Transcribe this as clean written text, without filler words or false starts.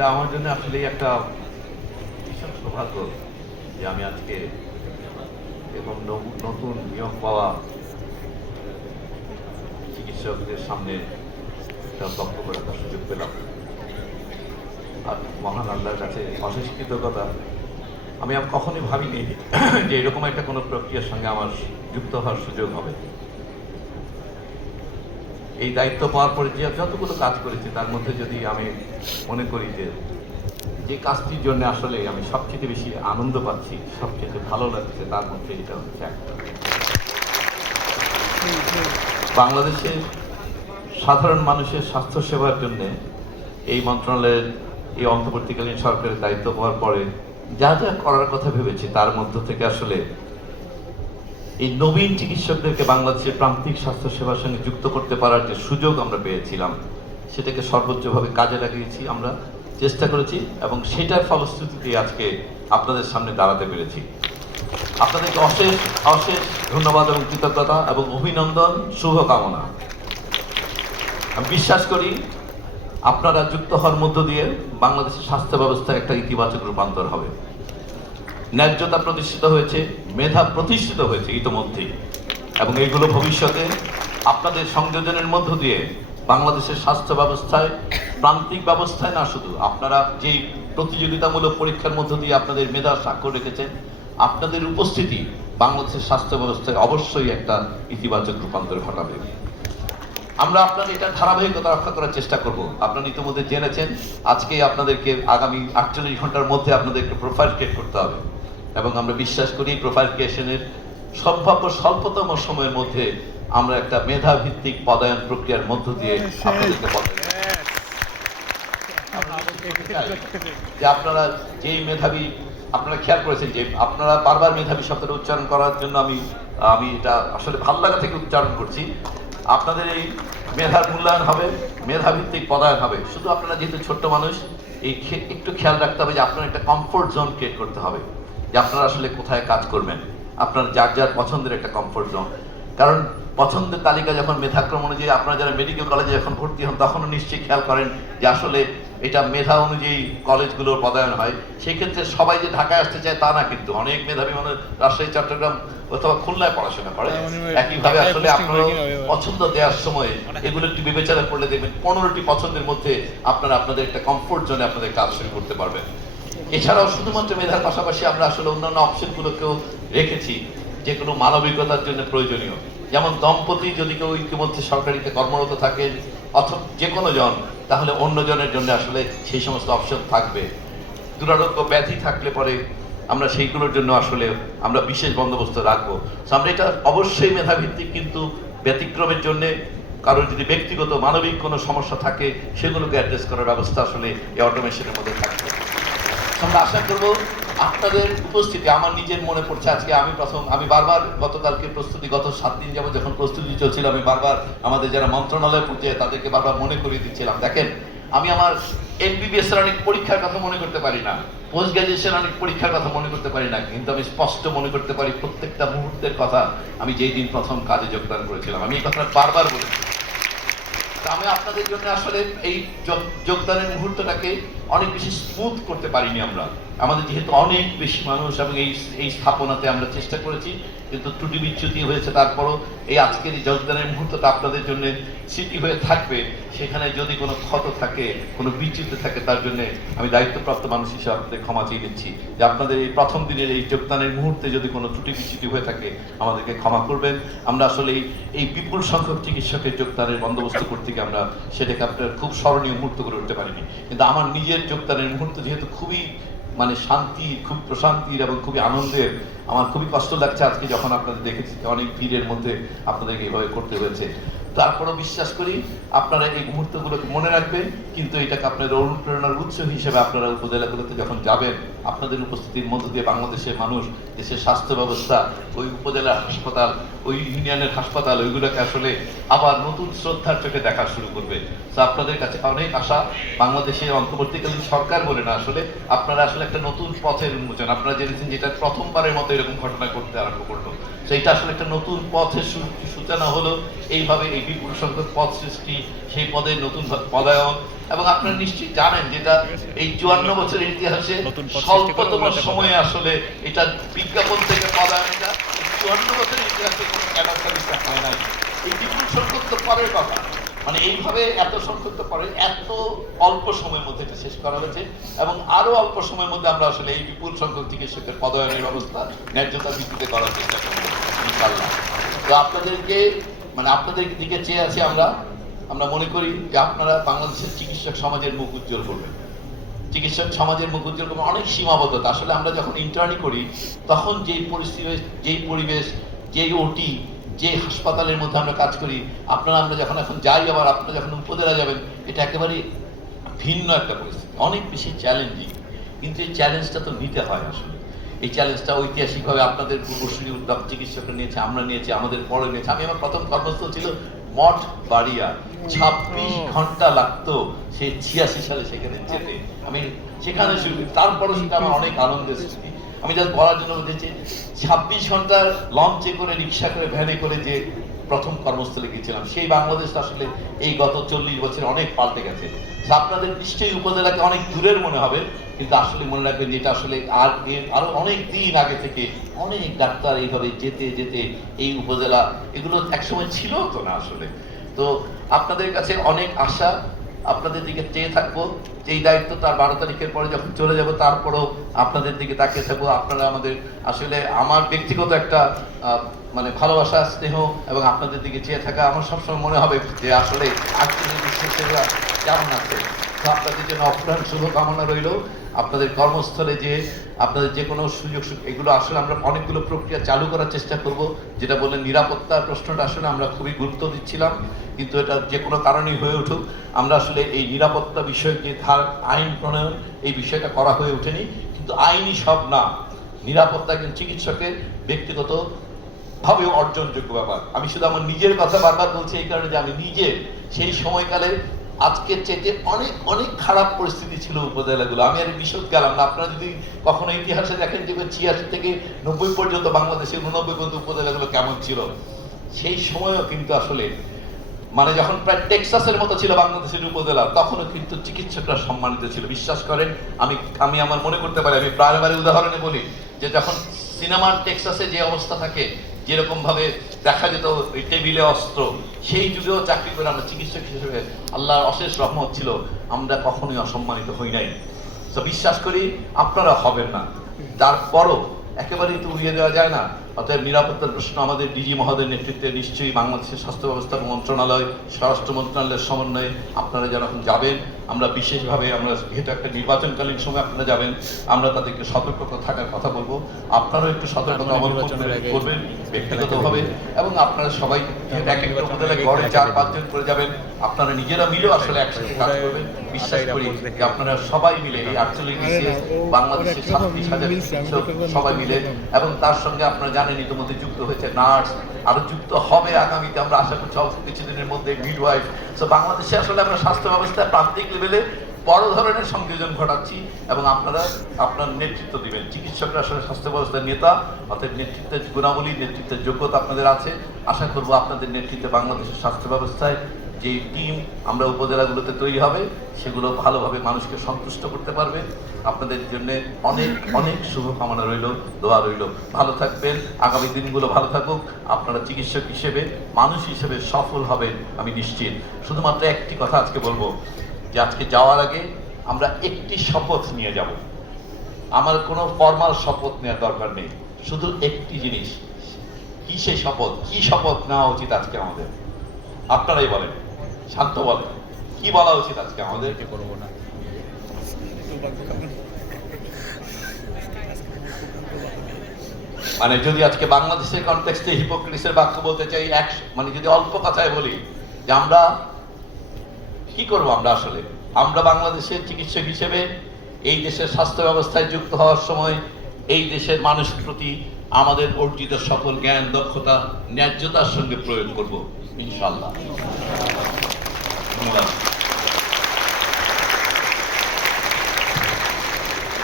এটা আমার জন্য আসলে একটা ভীষণ সৌভাগ্য যে আমি আজকে এবং নতুন নিয়োগ পাওয়া চিকিৎসকদের সামনে একটা বক্তব্য রাখার সুযোগ পেলাম। আর মহান আল্লাহর কাছে অশেষ কৃতজ্ঞতা। আমি কখনোই ভাবিনি যে এরকম একটা কোনো প্রক্রিয়ার সঙ্গে আমার যুক্ত হওয়ার সুযোগ হবে। এই দায়িত্ব পাওয়ার পরে যে যতগুলো কাজ করেছি তার মধ্যে যদি আমি মনে করি যে কাজটির জন্য আসলে আমি সবচেয়ে বেশি আনন্দ পাচ্ছি, সবচেয়ে ভালো লাগছে, তার মধ্যে এটা হচ্ছে একটা। বাংলাদেশের সাধারণ মানুষের স্বাস্থ্য সেবার জন্য এই মন্ত্রণালয়ের এই অন্তর্বর্তীকালীন সরকারের দায়িত্ব পাওয়ার পরে যা যা করার কথা ভেবেছি তার মধ্য থেকে আসলে এই নবীন চিকিৎসকদেরকে বাংলাদেশের প্রান্তিক স্বাস্থ্য সেবার সঙ্গে যুক্ত করতে পারার যে সুযোগ আমরা পেয়েছিলাম সেটাকে সর্বোচ্চভাবে কাজে লাগিয়েছি, আমরা চেষ্টা করেছি এবং সেটার ফলশ্রুতিতে আজকে আপনাদের সামনে দাঁড়াতে পেরেছি। আপনাদেরকে অশেষ অশেষ ধন্যবাদ এবং কৃতজ্ঞতা এবং অভিনন্দন, শুভকামনা। আমি বিশ্বাস করি আপনারা যুক্ত হওয়ার মধ্য দিয়ে বাংলাদেশের স্বাস্থ্য ব্যবস্থার একটা ইতিবাচক রূপান্তর হবে। ন্যায্যতা প্রতিষ্ঠিত হয়েছে, মেধা প্রতিষ্ঠিত হয়েছে ইতোমধ্যেই, এবং এইগুলো ভবিষ্যতে আপনাদের সংযোজনের মধ্য দিয়ে বাংলাদেশের স্বাস্থ্য ব্যবস্থায়, প্রান্তিক ব্যবস্থায় না শুধু, আপনারা যেই প্রতিযোগিতামূলক পরীক্ষার মধ্য দিয়ে আপনাদের মেধা স্বাক্ষর রেখেছেন, আপনাদের উপস্থিতি বাংলাদেশের স্বাস্থ্য ব্যবস্থায় অবশ্যই একটা ইতিবাচক রূপান্তর ঘটাবে। আমরা আপনাদের এটা ধারাবাহিকতা রক্ষা করার চেষ্টা করব। আপনারা ইতিমধ্যে জেনেছেন আজকে আপনাদেরকে আগামী 48 ঘন্টার মধ্যে আপনাদেরকে প্রোফাইল ক্রিয়েট করতে হবে, এবং আমরা বিশ্বাস করি প্রোফাইল ক্রিয়েশনের সম্ভাব্য স্বল্পতম সময়ের মধ্যে আমরা একটা মেধাভিত্তিক পদায়ন প্রক্রিয়ার মধ্য দিয়ে আপনাদেরকে যে আপনারা যেই মেধাবী, আপনারা খেয়াল করেছেন যে আপনারা বারবার মেধাবী শব্দটা উচ্চারণ করার জন্য আমি এটা আসলে ভালো লাগা থেকে উচ্চারণ করছি। আপনাদের এই মেধার মূল্যায়ন হবে, মেধাভিত্তিক পদায়ন হবে। শুধু আপনারা যেহেতু ছোট্ট মানুষ, এই একটু খেয়াল রাখতে হবে যে আপনার একটা কমফোর্ট জোন ক্রিয়েট করতে হবে, যে আপনারা আসলে কোথায় কাজ করবেন, আপনার যার যার পছন্দের একটা কমফোর্ট জোন। কারণ পছন্দের তালিকা যখন মেধাক্রম অনুযায়ী আপনারা যারা মেডিকেল কলেজে যখন ভর্তি হন তখনও নিশ্চয়ই খেয়াল করেন যে আসলে এটা মেধা অনুযায়ী কলেজগুলোর পদায়ন হয়। সেই ক্ষেত্রে সবাই যে ঢাকায় আসতে চায় তা না, কিন্তু অনেক মেধাবী মানুষ রাজশাহী, চট্টগ্রাম অথবা খুলনায় পড়াশোনা করে। একইভাবে আসলে আপনারা পছন্দ দেওয়ার সময় এগুলো একটু বিবেচনা করলে দেখবেন 15টি পছন্দের মধ্যে আপনারা আপনাদের একটা কমফোর্ট জোনে আপনাদের কাজ শুরু করতে পারবেন। এছাড়াও শুধুমাত্র মেধার পাশাপাশি আমরা আসলে অন্যান্য অপশনগুলোকেও রেখেছি যেগুলো মানবিকতার জন্য প্রয়োজনীয়। যেমন দম্পতি যদি কেউ ইতিমধ্যে সরকারিতে কর্মরত থাকে অথবা যে কোনো জন, তাহলে অন্য জনের জন্য আসলে সেই সমস্ত অপশন থাকবে। দুরারোগ্য ব্যাধি থাকলে পরে আমরা সেইগুলোর জন্য আসলে আমরা বিশেষ বন্দোবস্ত রাখবো। আমরা এটা অবশ্যই মেধাভিত্তিক, কিন্তু ব্যতিক্রমের জন্য কারোর যদি ব্যক্তিগত মানবিক কোনো সমস্যা থাকে সেগুলোকে অ্যাড্রেস করার ব্যবস্থা আসলে এই অটোমেশনের মধ্যে থাকবে। আমরা আশা করব আপনাদের উপস্থিতি। আমার নিজের মনে পড়ছে আজকে আমি বারবার গতকালকে প্রস্তুতি, গত 7 দিন যাবত যখন প্রস্তুতি চলছিল, আমি বারবার আমাদের যারা মন্ত্রণালয় পর্যায়ে তাদেরকে বারবার মনে করিয়ে দিচ্ছিলাম, দেখেন আমি আমার MBBS অনেক পরীক্ষার কথা মনে করতে পারি না, পোস্ট গ্রাজুয়েশন অনেক পরীক্ষার কথা মনে করতে পারি না, কিন্তু আমি স্পষ্ট মনে করতে পারি প্রত্যেকটা মুহূর্তের কথা আমি যেই দিন প্রথম কাজে যোগদান করেছিলাম। আমি এই কথাটা বারবার বলেছি। আমি আপনাদের জন্য আসলে এই যোগদানের মুহূর্তটাকে অনেক বেশি স্মুথ করতে পারিনি আমরা। আমাদের যেহেতু অনেক বেশি মানুষ এবং এই স্থাপনাতে আমরা চেষ্টা করেছি, কিন্তু ত্রুটি বিচ্যুতি হয়েছে। তারপরও এই আজকের এই যোগদানের মুহূর্তটা আপনাদের জন্য স্মৃতি হয়ে থাকবে। সেখানে যদি কোনো ক্ষত থাকে, কোনো বিচ্যুতি থাকে, তার জন্য আমি দায়িত্বপ্রাপ্ত মানুষ হিসেবে আপনাদের ক্ষমা চেয়ে নিচ্ছি যে আপনাদের এই প্রথম দিনের এই যোগদানের মুহূর্তে যদি কোনো ত্রুটি বিচ্যুতি হয়ে থাকে আমাদেরকে ক্ষমা করবেন। আমরা আসলে এই বিপুল সংখ্যক চিকিৎসকের যোগদানের বন্দোবস্ত করতে গিয়ে আমরা সেটাকে আপনার খুব স্মরণীয় মুহূর্ত করে উঠতে পারিনি। কিন্তু আমার নিজের যোগদানের মুহূর্ত যেহেতু খুবই শান্তি, খুব প্রশান্তির এবং খুবই আনন্দের, আমার খুবই কষ্ট লাগছে আজকে যখন আপনাদের দেখেছি অনেক ভিড়ের মধ্যে আপনাদেরকে এইভাবে করতে হয়েছে। তারপরও বিশ্বাস করি আপনারা এই মুহূর্তগুলোকে মনে রাখবেন, কিন্তু এটাকে আপনাদের অনুপ্রেরণার উৎস হিসেবে আপনারা উপজেলাগুলোতে যখন যাবেন, আপনাদের উপস্থিতির মধ্য দিয়ে বাংলাদেশের মানুষ, দেশের স্বাস্থ্য ব্যবস্থা, ওই উপজেলার হাসপাতাল, ওই ইউনিয়নের হাসপাতাল, ওইগুলোকে আসলে আবার নতুন শ্রদ্ধার চোখে দেখা শুরু করবে। তো আপনাদের কাছে অনেক আশা। বাংলাদেশের অন্তর্বর্তীকালীন সরকার বলে না, আসলে আপনারা আসলে একটা নতুন পথের উন্মোচন। আপনারা জেনেছেন যেটা প্রথমবারের মতো এরকম ঘটনা করতে আরম্ভ করলো, সেইটা আসলে একটা নতুন পথের সূচনা হলো। এইভাবে এই এই বিপুল সংখ্যক পদ সৃষ্টি, সেই পদে নতুন পদায়ন, এবং আপনারা নিশ্চয়ই জানেন যেটা এই 54 বছরের ইতিহাসে স্বল্পতম সময়ে আসলে এটা বিজ্ঞাপন থেকে পদায়ন, এটা 54 বছরের ইতিহাসে কোনো ক্যাডার সার্ভিসে হয় নাই। এই বিপুল সংখ্যক তো পরের কথা, মানে এইভাবে এত সংখ্যক তো পরে এত অল্প সময়ের মধ্যে এটা শেষ করা হয়েছে, এবং আরো অল্প সময়ের মধ্যে আমরা আসলে এই বিপুল সংখ্যক চিকিৎসকের পদায়নের ব্যবস্থা ন্যায্যতার ভিত্তিতে করার চেষ্টা করবো ইনশাআল্লাহ। তো আপনাদেরকে মানে আপনাদের দিকে চেয়ে আছি আমরা মনে করি যে আপনারা বাংলাদেশের চিকিৎসক সমাজের মুখ উজ্জ্বল করবেন। চিকিৎসক সমাজের মুখ উজ্জ্বল করবেন। অনেক সীমাবদ্ধতা আসলে আমরা যখন ইন্টার্নি করি তখন যেই পরিস্থিতি, যেই পরিবেশ, যেই ওটি, যে হাসপাতালের মধ্যে আমরা কাজ করি, আমরা যখন এখন যাই, আবার আপনারা যখন উপজেলা যাবেন, এটা একেবারে ভিন্ন একটা পরিস্থিতি, অনেক বেশি চ্যালেঞ্জিং। কিন্তু এই চ্যালেঞ্জটা তো নিতে হয় আসলে। এই চ্যালেঞ্জটা ঐতিহাসিকভাবে আপনাদের পূর্বসূরি উদ্যোগ চিকিৎসকরা নিয়েছে, আমরা নিয়েছি, আমাদের পরে নিয়েছে। আমার প্রথম কর্মস্থল ছিল মঠ বাড়িয়া, 26 ঘন্টা লাগতো সেই 86 সালে সেখানে যেতে। আমি সেখানে শুরু, তারপরে সেটা আমার অনেক আনন্দের স্মৃতি। আমি জাস্ট বলার জন্য বলতেছি 26 ঘন্টার লঞ্চে করে, রিক্সা করে, ভ্যানে করে যে প্রথম কর্মস্থলে গিয়েছিলাম, সেই বাংলাদেশ আসলে এই গত 40 বছরে অনেক পাল্টে গেছে। আপনাদের নিশ্চয়ই উপজেলাকে অনেক দূরের মনে হবে, কিন্তু আসলে মনে রাখবেন যে এটা আসলে আরো অনেক দিন আগে থেকে অনেক ডাক্তার এইভাবে যেতে যেতে এই উপজেলা, এগুলো একসময় ছিল তো না আসলে। তো আপনাদের কাছে অনেক আশা, আপনাদের দিকে চেয়ে থাকবো। এই দায়িত্ব তার 12 তারিখের পরে যখন চলে যাব, তারপরেও আপনাদের দিকে তাকিয়ে থাকবো। আপনারা আমাদের আসলে, আমার ব্যক্তিগত একটা মানে ভালোবাসা, স্নেহ এবং আপনাদের দিকে চেয়ে থাকা, আমার সবসময় মনে হবে যে আসলে চিকিৎসকেরা কেমন আছে। তো আপনাদের জন্য অপ্রাণ শুভকামনা রইল। আপনাদের কর্মস্থলে যে আপনাদের যে কোনো সুযোগ, এগুলো আসলে আমরা অনেকগুলো প্রক্রিয়া চালু করার চেষ্টা করব। যেটা বললেন নিরাপত্তার প্রশ্নটা আসলে আমরা খুবই গুরুত্ব দিচ্ছিলাম, কিন্তু এটা যে কোনো কারণেই হয়ে উঠুক, আমরা আসলে এই নিরাপত্তা বিষয়ক যে আইন প্রণয়ন, এই বিষয়টা করা হয়ে ওঠেনি। কিন্তু আইনই সব না, নিরাপত্তা একজন চিকিৎসকের ব্যক্তিগত ভাবেও অর্জনযোগ্য ব্যাপার। আমি শুধু আমার নিজের কথা বারবার বলছি এই কারণে যে আমি নিজে সেই সময়কালে আজকের চেয়ে অনেক অনেক খারাপ পরিস্থিতি ছিল উপজেলাগুলো। আমি আর বিশদ গেলাম না। আপনারা যদি কখনো ইতিহাসে দেখেন যে 86 থেকে 90 পর্যন্ত বাংলাদেশের 89 পর্যন্ত উপজেলাগুলো কেমন ছিল, সেই সময়ও কিন্তু আসলে মানে যখন প্রায় টেক্সাসের মতো ছিল বাংলাদেশের উপজেলা, তখনও কিন্তু চিকিৎসকরা সম্মানিত ছিল। বিশ্বাস করেন, আমি আমার মনে করতে পারি, আমি প্রায়বারই উদাহরণে বলি যে যখন সিনেমার টেক্সাসে যে অবস্থা থাকে, যেরকম ভাবে দেখা যেত ওই টেবিলে অস্ত্র, সেই যুগেও চাকরি করে আমরা চিকিৎসক হিসেবে আল্লাহর অশেষ রহমত ছিল, আমরা কখনোই অসম্মানিত হই নাই। তো বিশ্বাস করি আপনারা হবেন না। তারপরও একেবারেই তো উড়িয়ে দেওয়া যায় না। অতএব নিরাপত্তার প্রশ্ন আমাদের ডিজি মহোদয়ের নেতৃত্বে নিশ্চয়ই বাংলাদেশের স্বাস্থ্য ব্যবস্থা মন্ত্রণালয়, স্বরাষ্ট্র মন্ত্রণালয়ের সমন্বয়ে আপনারা যখন যাবেন, আমরা বিশেষভাবে, আমরা যেহেতু একটা নির্বাচনকালীন সময় আপনারা যাবেন, আমরা তাদেরকে সতর্কতা থাকার কথা বলবো। আপনারাও একটু সতর্কতা অবলম্বন করবেন ব্যক্তিগতভাবে, এবং আপনারা সবাই এক একটা উপজেলায় গড়ে 4-5 জন করে যাবেন, আপনারা নিজেরা মিলেও আসলে একসাথে কাজ করবেন। বিশ্বাস করি যে আপনারা সবাই মিলে এই 48 BCS বাংলাদেশের 37,000 চিকিৎসক সবাই মিলে, এবং তার সঙ্গে আপনারা জানেন ইতিমধ্যে যুক্ত হয়েছে নার্স, আরো যুক্ত হবে আগামীতে, আমরা আশা করছি অল্প কিছুদিনের মধ্যে মিডওয়াইফ। তো বাংলাদেশে আসলে আমরা স্বাস্থ্য ব্যবস্থায় প্রান্তিক লেভেলে বড় ধরনের সংযোজন ঘটাচ্ছি, এবং আপনারা আপনার নেতৃত্ব দিবেন। চিকিৎসকরা আসলে স্বাস্থ্য ব্যবস্থার নেতা, অর্থাৎ নেতৃত্বের গুণাবলী, নেতৃত্বের যোগ্যতা আপনাদের আছে। আশা করবো আপনাদের নেতৃত্বে বাংলাদেশের স্বাস্থ্য ব্যবস্থায় যে টিম আমরা উপজেলাগুলোতে তৈরি হবে, সেগুলো ভালোভাবে মানুষকে সন্তুষ্ট করতে পারবে। আপনাদের জন্য অনেক অনেক শুভকামনা রইল, দোয়া রইল। ভালো থাকবেন, আগামী দিনগুলো ভালো থাকুক। আপনারা চিকিৎসক হিসেবে, মানুষ হিসেবে সফল হবেন আমি নিশ্চিত। শুধুমাত্র একটি কথা আজকে বলবো, যে আজকে যাওয়ার আগে আমরা একটি শপথ নিয়ে যাব। আমার কোনো ফর্মাল শপথ নেওয়ার দরকার নেই, শুধু একটি জিনিস। কি সেই শপথ? কি শপথ নেওয়া উচিত আজকে আমাদের? আপনারাই বলেন, শান্ত বলেন, কি বলা উচিত আজকে আমাদের? করবো না, মানে যদি আজকে বাংলাদেশের কনটেক্সটে হিপোক্রেসির বাক্য বলতে চাই, মানে যদি অল্প কথায় বলি যে আমরা কি করব, আমরা বাংলাদেশের চিকিৎসক হিসেবে এই দেশের স্বাস্থ্য ব্যবস্থায় যুক্ত হওয়ার সময় এই দেশের মানুষের প্রতি আমাদের অর্জিত সকল জ্ঞান, দক্ষতা ন্যায্যতার সঙ্গে প্রয়োগ করব ইনশাআল্লাহ। ধন্যবাদ।